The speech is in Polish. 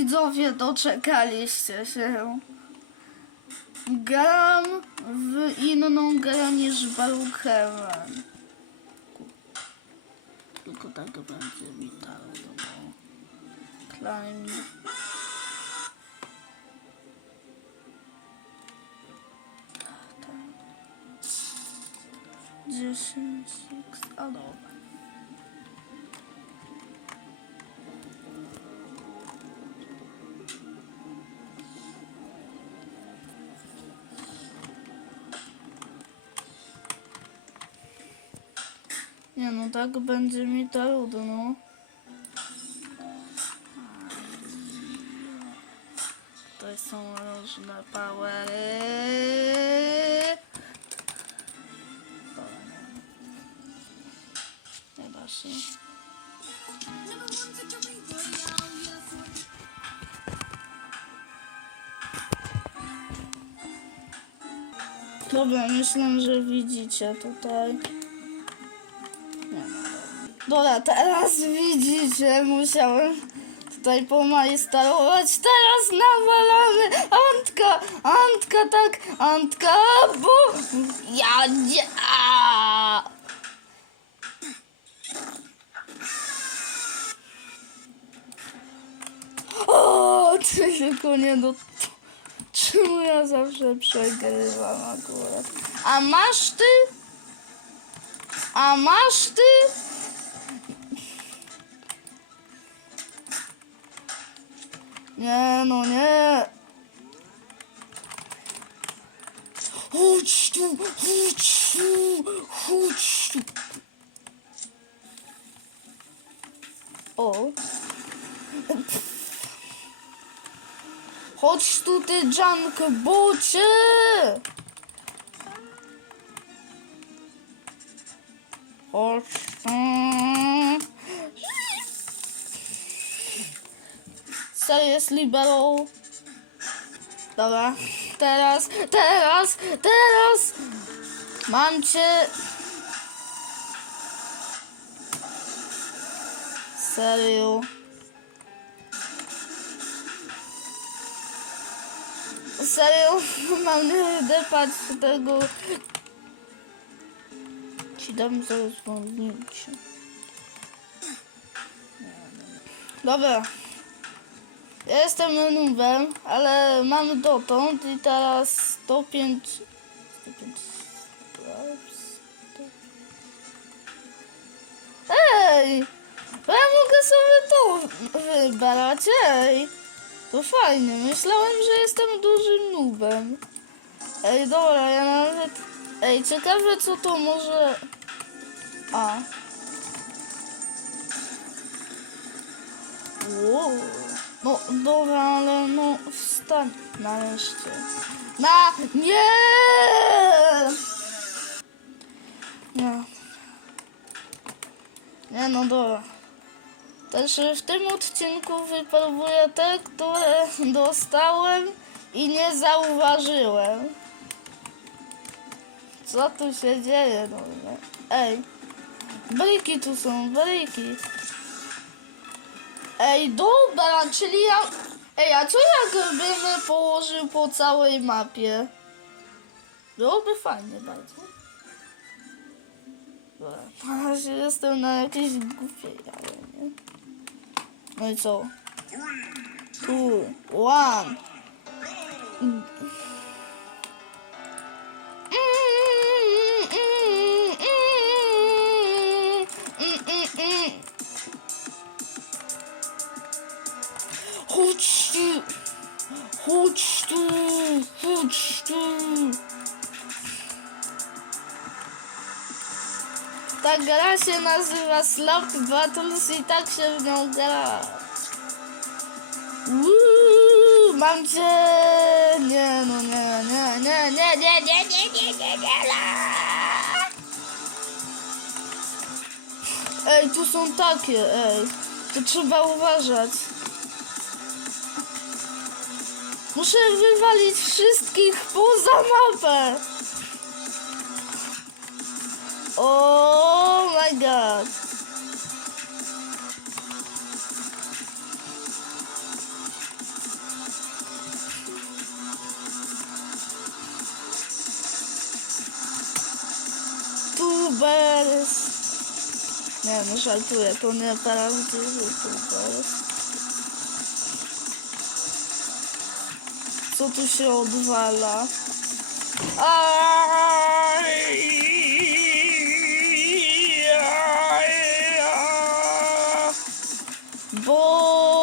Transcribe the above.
Widzowie, doczekaliście się. Gram w inną grę niż Brookhaven. Tylko tak będzie mi dało. Climb. Dziesięć, six, a dobra. Nie no, tak będzie mi trudno. Tutaj są różne powery. Da się. Dobra, myślę, że widzicie tutaj. Dobra, teraz widzicie, musiałem tutaj pomajsterować. Teraz nawalamy Antka, Antka, tak, Antka, bo ja nie... a! O, ty tylko nie do... Czemu ja zawsze przegrywam akurat? A masz ty? A masz ty? Nie, no nie. Chodź tu, chodź tu, chodź tu. O. Chodź tu, ty Jank bocie. Chodź tu. Co jest libero? Dobra, teraz, teraz, teraz! Mam cię! Serio? Serio? Mam nie depać tego... Ci dam zaraz zwolnicie. Dobra. Ja jestem nubem, ale mam dotąd i teraz 105... 105... Ej! Bo ja mogę sobie to wybrać, ej! To fajnie, myślałem, że jestem dużym nubem. Ej, dobra, ja nawet... Ej, ciekawe co to może... A. Wow. No dobra, ale no wstań nareszcie. Na nie! Nie. Nie no dobra. Też w tym odcinku wypróbuję te, które dostałem i nie zauważyłem. Co tu się dzieje? No? Ej. Bryki tu są, bryki. Ej, dobra, czyli ja... Ej, a co jakbym położył po całej mapie? Byłoby fajnie bardzo. Dobra, na jestem na jakiejś głupiej, ale nie. No i co? Two, one. Chodź tu! Chodź tu! Chodź tu! Ta gra się nazywa Slap Battles i tak się w nią gra. Uuu, mam cię! Nie, no nie, nie, nie, nie, nie, nie, nie, nie, nie, nie, nie. Ej, tu są takie, ej. To trzeba uważać. Muszę wywalić wszystkich poza mapę. Oh my god. Tubers. Nie, no żartuję, to nie parantyzy, tubers. Co tu się odwala? Aj, aj, aj. Bo